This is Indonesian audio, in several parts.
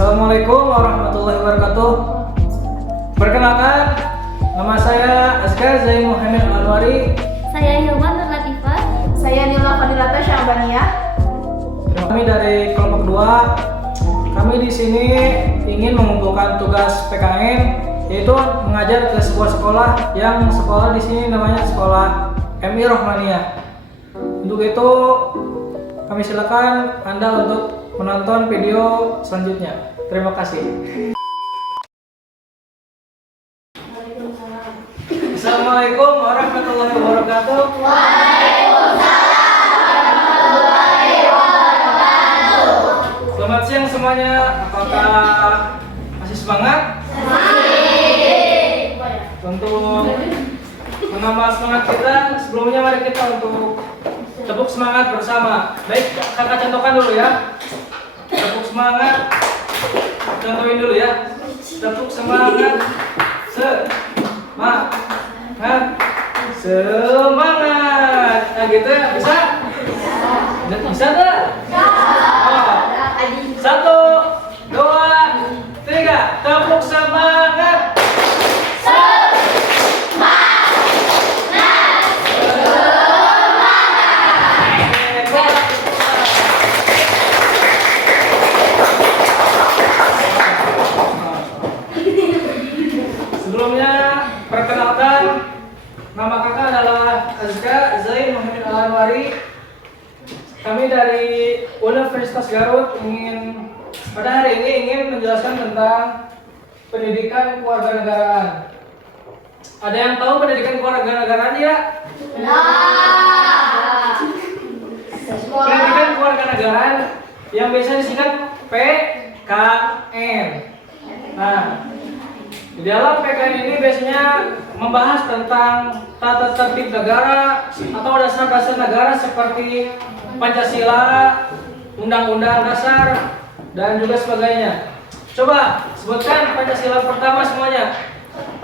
Assalamualaikum warahmatullahi wabarakatuh. Perkenalkan, nama saya Azkar Zain Muhammad Al-Anwari. Saya Hilman Nur Latifah. Saya Nila Fadilata Syahbania. Kami dari kelompok 2. Kami di sini ingin mengumpulkan tugas PKN, yaitu mengajar ke sebuah sekolah yang sekolah di sini namanya Sekolah MI Rohmaniyah. Untuk itu kami silakan Anda untuk menonton video selanjutnya. Terima kasih. Assalamualaikum warahmatullahi wabarakatuh. Selamat siang semuanya. Apakah masih semangat? Untuk menambah semangat kita, sebelumnya mari kita untuk tepuk semangat bersama. Baik, kakak contohkan dulu ya. Tepuk semangat. Contohin dulu ya. Tepuk semangat. Semangat. Nah gitu ya, bisa? Bisa tak? Oh. 1, 2, 3. Tepuk semangat. Sebelumnya, perkenalkan, nama kakak adalah Azka Zain Muhammad Al-Anwari. Kami dari Universitas Garut pada hari ini ingin menjelaskan tentang pendidikan kewarganegaraan. Ada yang tahu pendidikan kewarganegaraan ya? Pendidikan kewarganegaraan yang biasa disingkat PKN. Nah, di dalam PKN ini biasanya membahas tentang tata tertib negara atau dasar-dasar negara seperti Pancasila, Undang-Undang Dasar, dan juga sebagainya. Coba sebutkan Pancasila pertama semuanya.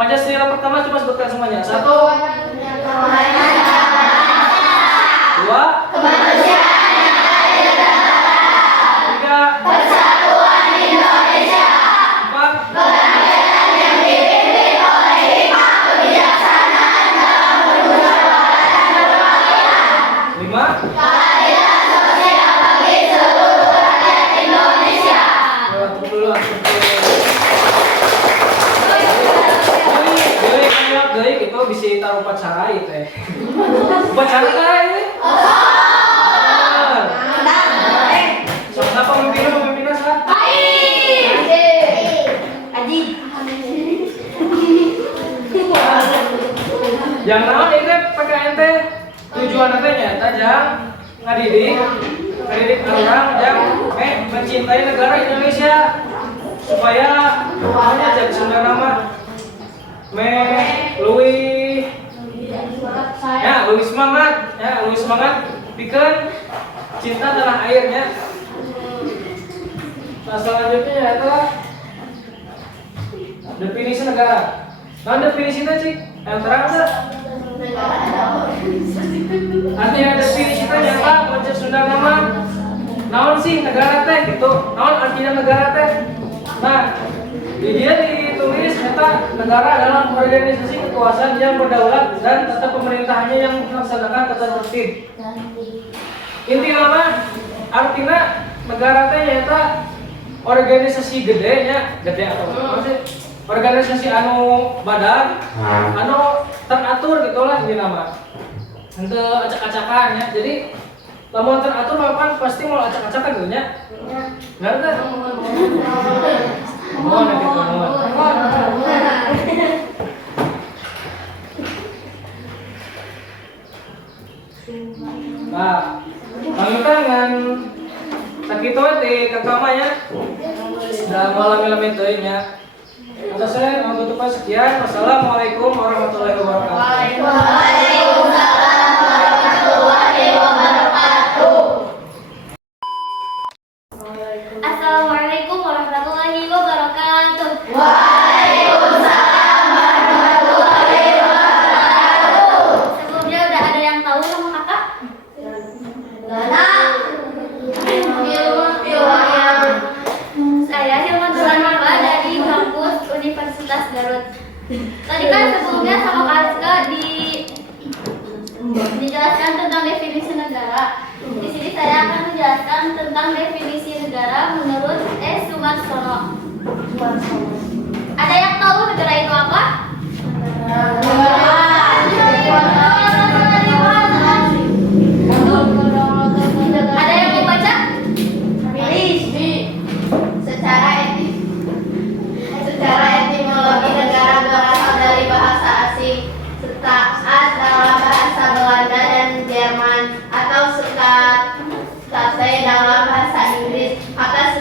Pancasila pertama coba sebutkan semuanya. 1, 2, Kemanusiaan yang adil dan setara. 3, Persatuan Indonesia. 4, Kebangkitan yang dipimpin oleh hikmah kebijaksanaan dalam bermusyawarah dan berpakaian. 5. Keadilan sosial bagi seluruh rakyat Indonesia. Tunggu dulu. Deui itu bisa taruh upacara itu ya. Upacara kah ini? Siapa pemimpinnya sah? Yang naon ini PKN teh tujuan nantinya tajam ngadidik orang yang mencintai negara Indonesia supaya namanya jadi Sunda nama Luwih semangat bikin cinta tanah airnya. Nah, selanjutnya adalah definisi negara. Nah, definisinya cik yang terang nggak? Artinya definisinya apa? Konsep Sunda nama naon sih negara teh gitu. Naon artinya negara teh? Nah, di dia ditulis kata negara adalah organisasi kekuasaan yang berdaulat dan tata pemerintahannya yang melaksanakan tata tertib. Inti nama artinya negara teh nyata organisasi gedenya, gede atau apa sih? Organisasi anu badan, anu teratur gitulah ini nama. Untuk acak-acakan ya. Jadi lamun teratur apa pasti mau acak-acakan dulu nya. Benar kan? Mohon gitu, mohon. Nah, lanjutan dengan sakitu di kakamanya dan malam itu nya. Atas saya untuk sekian. Wassalamualaikum warahmatullahi wabarakatuh. Waalaikumsalam warahmatullahi wabarakatuh. Assalamualaikum warahmatullahi wabarakatuh. Waalaikumsalam warahmatullahi wabarakatuh. Sebelumnya udah ada yang tahu sama kakak? Gak ada. Saya Hilman menjelaskan tentang definisi negara. Di sini saya akan menjelaskan tentang definisi negara menurut S. Sumarsono. Ada yang tahu negara itu apa? Ada yang mau baca? Secara etimologi negara berasal dari bahasa asing Staat dalam bahasa Belanda dan Jerman atau State dalam bahasa Inggris. Maka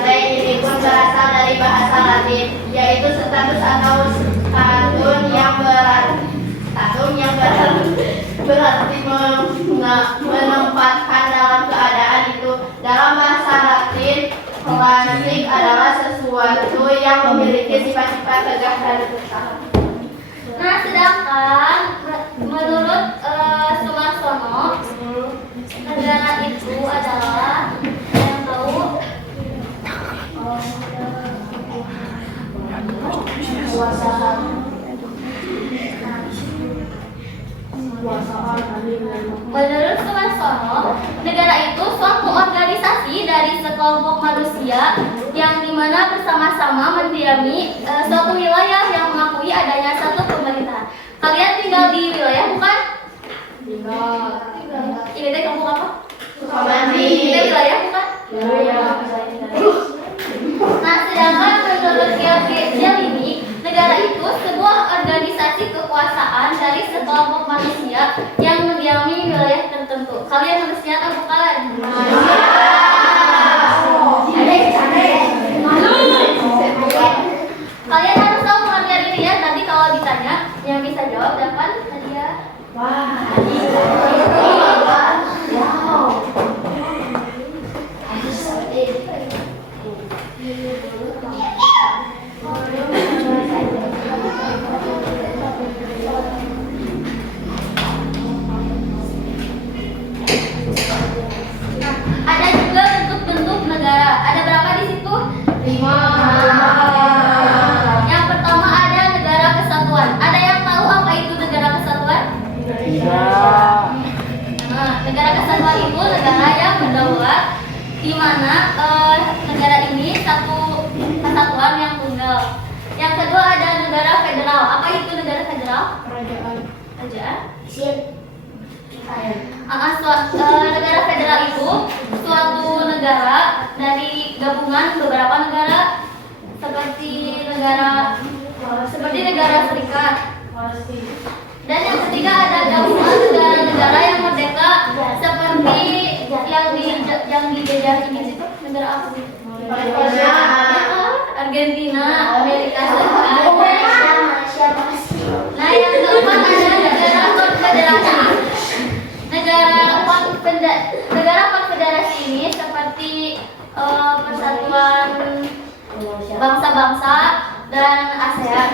state ini pun berasal dari bahasa Latin, yaitu status atau statun yang berarti menempatkan dalam keadaan itu. Dalam bahasa Latin, klasik adalah sesuatu yang memiliki sifat-sifat tegak dan tetap. Nah, sedangkan menurut Sumarsono, negara itu adalah yang tahu menurut Sumarsono, negara itu suatu organisasi dari sekelompok manusia yang dimana bersama-sama mendiami suatu wilayah yang mengakui adanya satu pemerintahan. Kalian tinggal di wilayah bukan? Ini teh kampung apa? Ini wilayah bukan? Nah, sedangkan menurut Gabriel ini, negara itu sebuah organisasi kekuasaan dari sekelompok manusia yang mendiami wilayah tertentu. Kalian manusia atau bukan? Kalian harus tahu mengenai ini ya. Nanti kalau ditanya, yang bisa jawab dapat hadiah. Ada juga bentuk-bentuk negara. Ada berapa di situ? 5. Yang pertama ada negara kesatuan. Ada yang tahu apa itu negara kesatuan? Nah, negara kesatuan itu negara yang berdaulat, di mana negara ini satu kesatuan yang tunggal. Yang kedua ada negara federal. Apa itu negara federal? Kerajaan. Negara federal itu suatu negara dari gabungan beberapa negara seperti negara Serikat. Dan yang ketiga ada gabungan negara-negara yang merdeka seperti yang dijajah Inggris itu negara apa sih? Argentina, Amerika Serikat. Nah, yang keempat ada negara konfederasi. Negara konfederasi ini seperti Persatuan Bangsa-Bangsa dan ASEAN.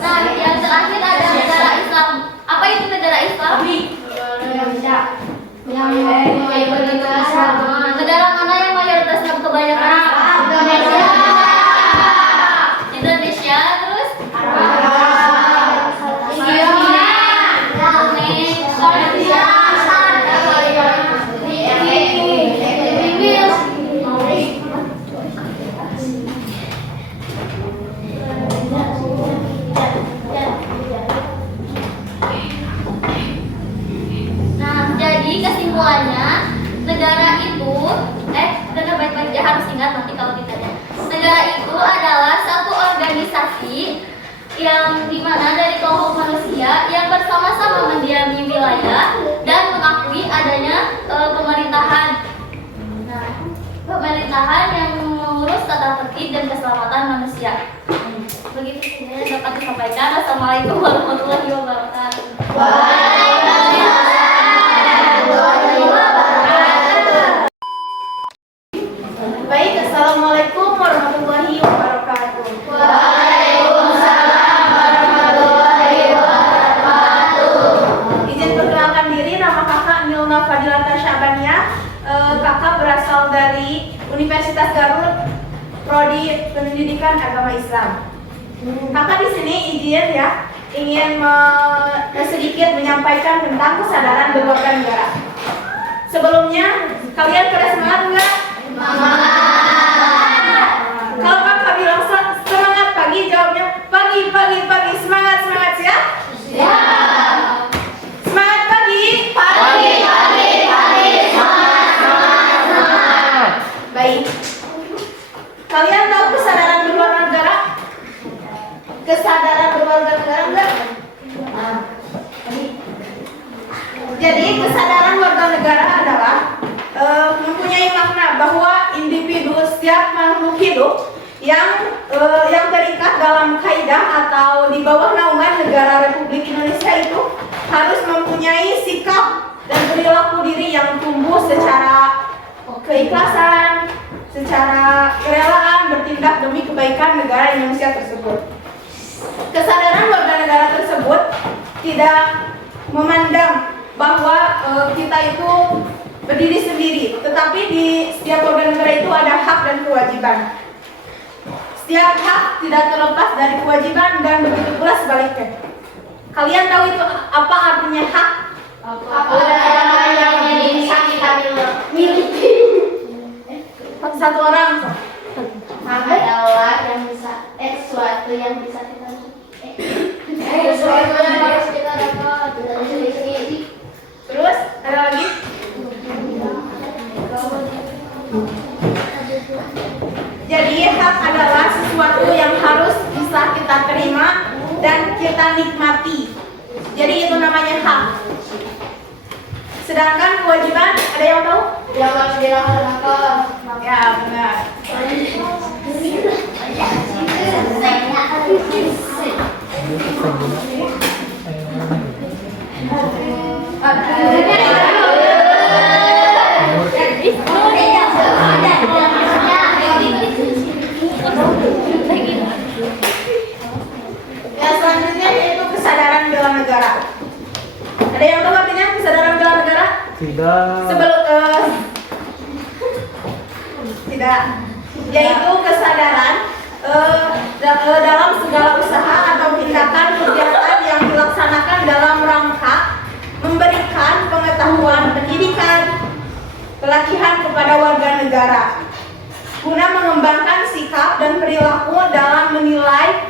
Nah, yang terakhir ada negara Islam. Apa itu negara Islam? Negara mana yang mayoritasnya kebanyakan Islam? Indonesia, terus kesimpulannya, negara itu dengar baik-baik ya, harus ingat nanti kalau ditanya. Negara itu adalah satu organisasi yang dimana dari kelompok manusia yang bersama-sama mendiami wilayah dan mengakui adanya pemerintahan. Nah, pemerintahan yang mengurus tata tertib dan keselamatan manusia. Begitu saja dapat disampaikan. Assalamualaikum warahmatullahi wabarakatuh. Baik, assalamualaikum warahmatullahi wabarakatuh. Waalaikumsalam warahmatullahi wabarakatuh. Izin perkenalkan diri, nama kakak Nilna Fadilata Syabaniah. Kakak berasal dari Universitas Garut, Prodi Pendidikan Agama Islam. Kakak di sini izin ya ingin sedikit menyampaikan tentang kesadaran berwarga negara. Sebelumnya, kalian pada semangat enggak? Kalau kakak bilang semangat pagi, jawabnya pagi, pagi, pagi, semangat, semangat, siap? Semangat pagi. Baik. Kalian tahu kesadaran berwarga negara? Kesadaran berwarga negara enggak? Jadi kesadaran warga negara adalah mempunyai makna bahwa individu setiap makhluk hidup yang terikat dalam kaidah atau di bawah naungan negara Republik Indonesia itu harus mempunyai sikap dan perilaku diri yang tumbuh secara keikhlasan, secara kerelaan bertindak demi kebaikan negara Indonesia tersebut. Kesadaran warga negara tersebut tidak memandang bahwa kita itu berdiri sendiri, tetapi di setiap warga negara itu ada hak dan kewajiban. Setiap hak tidak terlepas dari kewajiban dan begitu pula sebaliknya. Kalian tahu itu apa artinya hak? Apa yang bisa kita miliki? Satu orang. Hak adalah yang bisa sesuatu yang bisa kita miliki. Sesuatu yang harus kita dapat dari sendiri. Terus ada lagi? Jadi hak adalah sesuatu yang harus bisa kita terima dan kita nikmati. Jadi itu namanya hak. Sedangkan kewajiban, ada yang tahu? Yang harus dilaksanakan. Ya benar. Ya selanjutnya yaitu kesadaran bela negara. Ada yang tahu artinya kesadaran bela negara? Tidak. Tidak. Yaitu kesadaran dalam segala usaha atau tindakan kegiatan yang dilaksanakan dalam rangka memberikan pengetahuan, pendidikan, pelatihan kepada warga negara guna mengembangkan sikap dan perilaku dalam menilai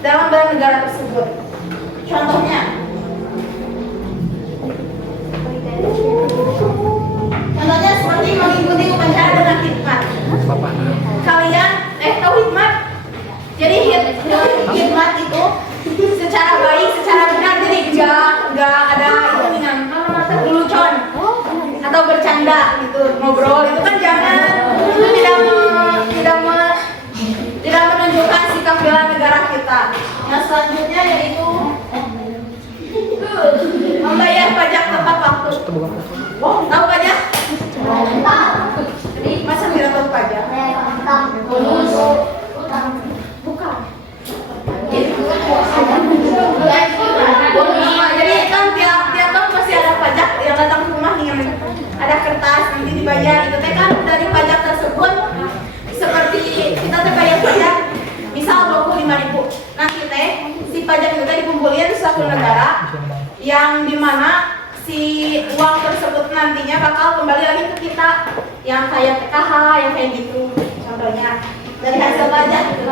dalam bela negara tersebut. Contohnya, seperti mengikuti upacara dengan hikmat. Kalian tahu hikmat? Jadi hikmat itu secara baik, secara benar, jadi nggak ada itu dengan lelucon atau bercanda gitu, ngobrol itu kan jangan. Itu tidak menunjukkan sikap bela negara kita. Yang selanjutnya yaitu membayar pajak tepat waktu. Tahu pajak? Masa tidak tahu pajak? Bonus. Bukan. Jadi kan tiap tahun pasti ada pajak yang datang ke rumah nih, ada kertas nanti dibayar. Itu teh kan dari pajak tersebut seperti kita teh bayar pajak misal 25.000. Nanti teh si pajak itu teh dikumpulin suatu negara yang dimana si uang tersebut nantinya bakal kembali lagi ke kita, yang kayak PKH, yang kayak gitu contohnya dari hasil pajak gitu.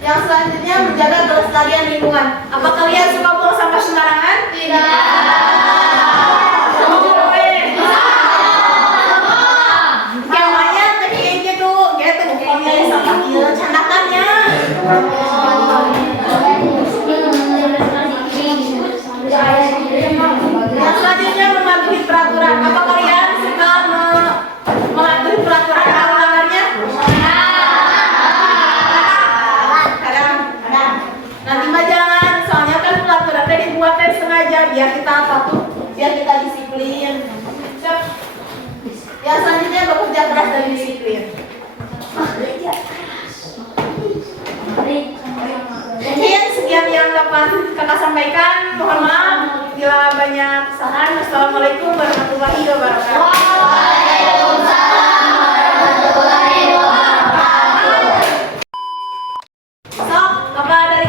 Yang selanjutnya menjaga kelestarian lingkungan. Apa kalian suka buang sampah sembarangan? Skemanya tadi gitu, pokoknya sampah kilo candakannya. Yang selanjutnya mematuhi peraturan. Apa kalian suka mematuhi peraturan pelanggarnya? Kadang. Nanti mah jangan, soalnya kan peraturan tadi dibuat sengaja biar kita patuh, biar kita disiplin. Yang selanjutnya bekerja keras dan disiplin. Mungkin sekian yang dapat kakak sampaikan. Mohon maaf bila banyak kesalahan. Assalamualaikum warahmatullahi wabarakatuh. Sok, kakak ada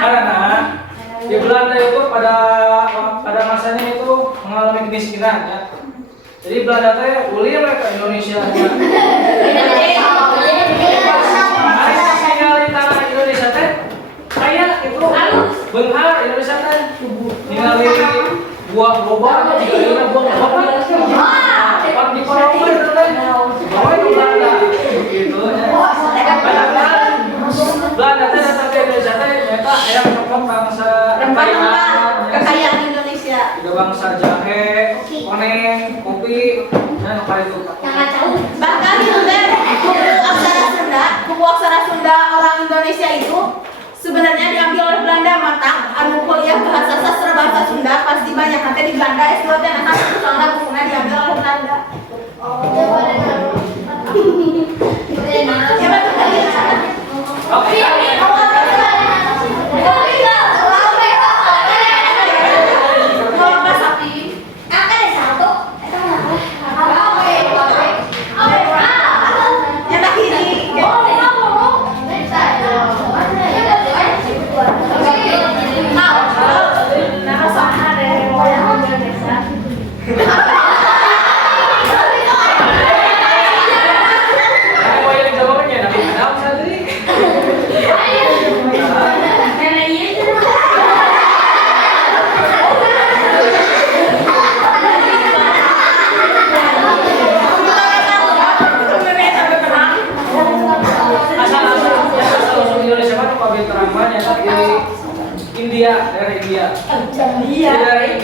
Karena di Belanda itu pada masanya itu mengalami kemiskinan ya. Jadi Belanda teh uli mereka Indonesia. Tinggal di tanah Indonesia teh kayak itu benghar Indonesia teh ningali buah boba juga buah boba. Pak di Kolombo itu teh bawa itu Belanda gitu ya. Padahal Belanda teh datang ke Indonesia teh ternyata ayam coklat bangsa Rempah-rempah kekayaan Indonesia. juga bangsa jahe, koneng, kopi, dan apa itu? Bahkan Sunda, buku aksara Sunda orang Indonesia itu sebenarnya diambil oleh Belanda. Mata anu kuliah bahasa sastra bahasa Sunda pasti banyak nanti di Belanda S2 dan nanti soalnya bukunya diambil oleh Belanda. Siapa tuh kalian? Oke.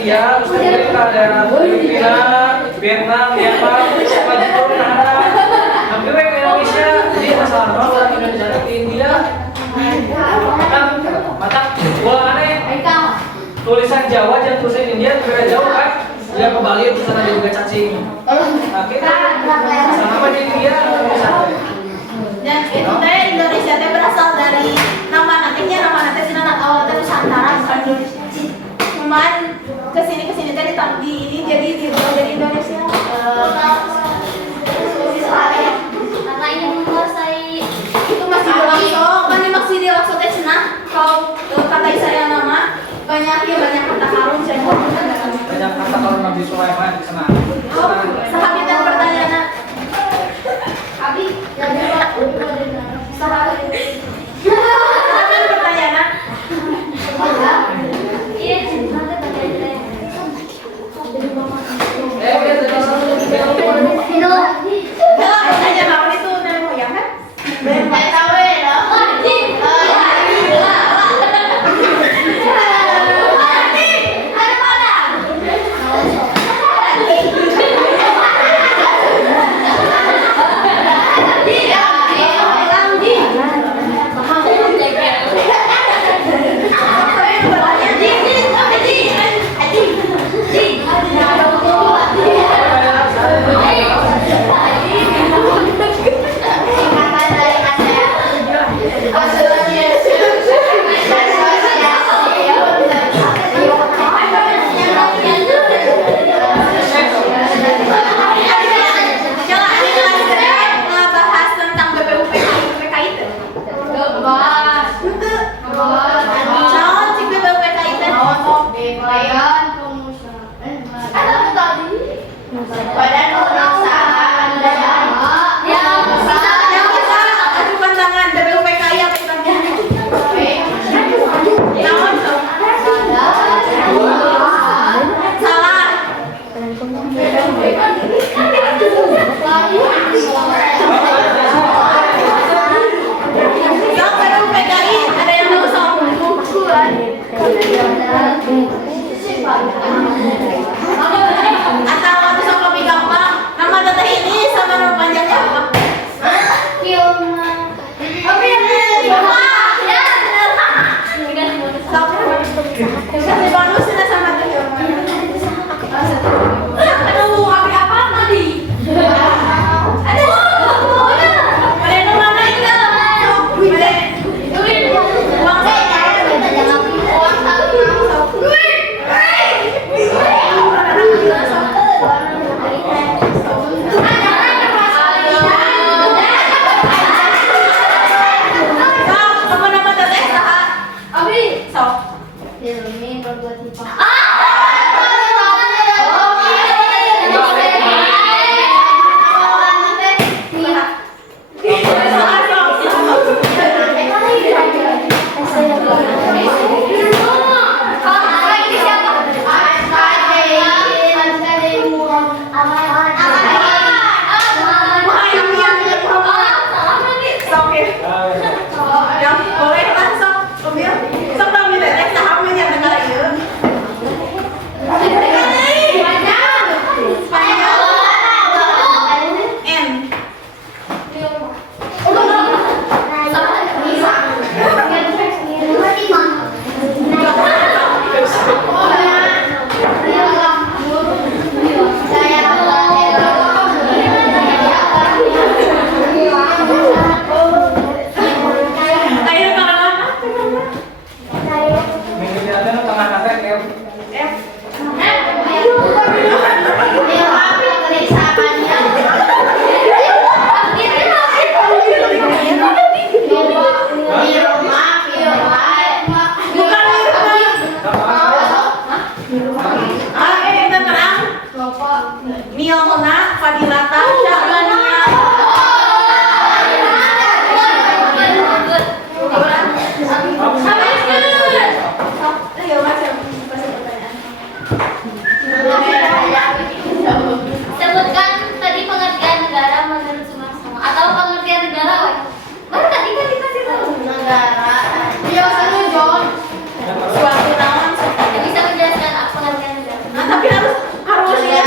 India, terus Amerika, daerah Filipina, Vietnam, Myanmar, apa gitu ada. Hampir ke Indonesia, jadi masalah orang Indonesia ke India. Mata bola aneh. Tulisan Jawa dan tulisan India berbeda jauh kan? Dia ke Bali itu sana juga cacing. Nah kita sama di India Dan itu teh Indonesia teh berasal dari nama nanti sih anak awal teh Nusantara bukan Indonesia. Cuman kesini teh di ini jadi Indonesia. Karena ini menguasai Itu masih dilakso, kan ini masih dilakso teh cenah. Kalau kata saya nama banyak kata karun saya banyak kata kalau Nabi Sulaiman di sana. Sahabat pertanyaan. Abi, Sahabat pertanyaan. iya, nanti bagian Pertanyaan apa itu nemu ya kan? saya tahu ya. Ada mana? Jelmana Fadilata Syahbania. Ayo Mas, kasih pertanyaan. Sebutkan tadi pengertian negara menurut Sumarsono atau pengertian negara, weh. Baru tadi kan dikasih tahu. Suatu naon Ya, bisa menjelaskan apa pengertian negara? Nah, tapi harus ya.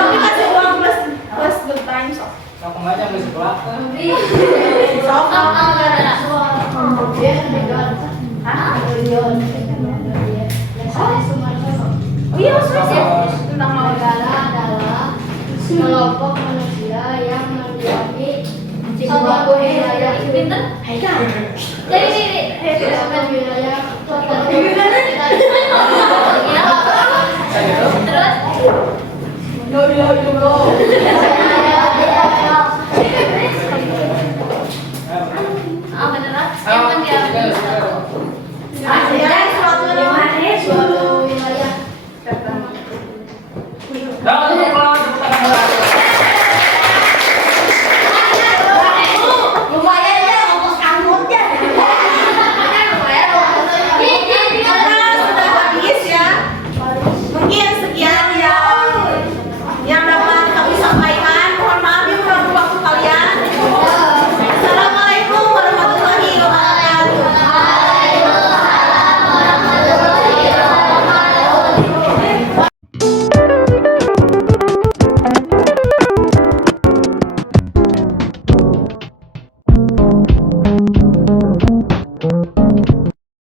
Tapi kasih uang plus good time sok. Kau kemana di sekolah? Sok Apa negara? Hah? Oh iya, tentang mau Negara adalah kelompok manusia yang mendiami sebuah wilayah Pinter? Haikal. Jadi wilayah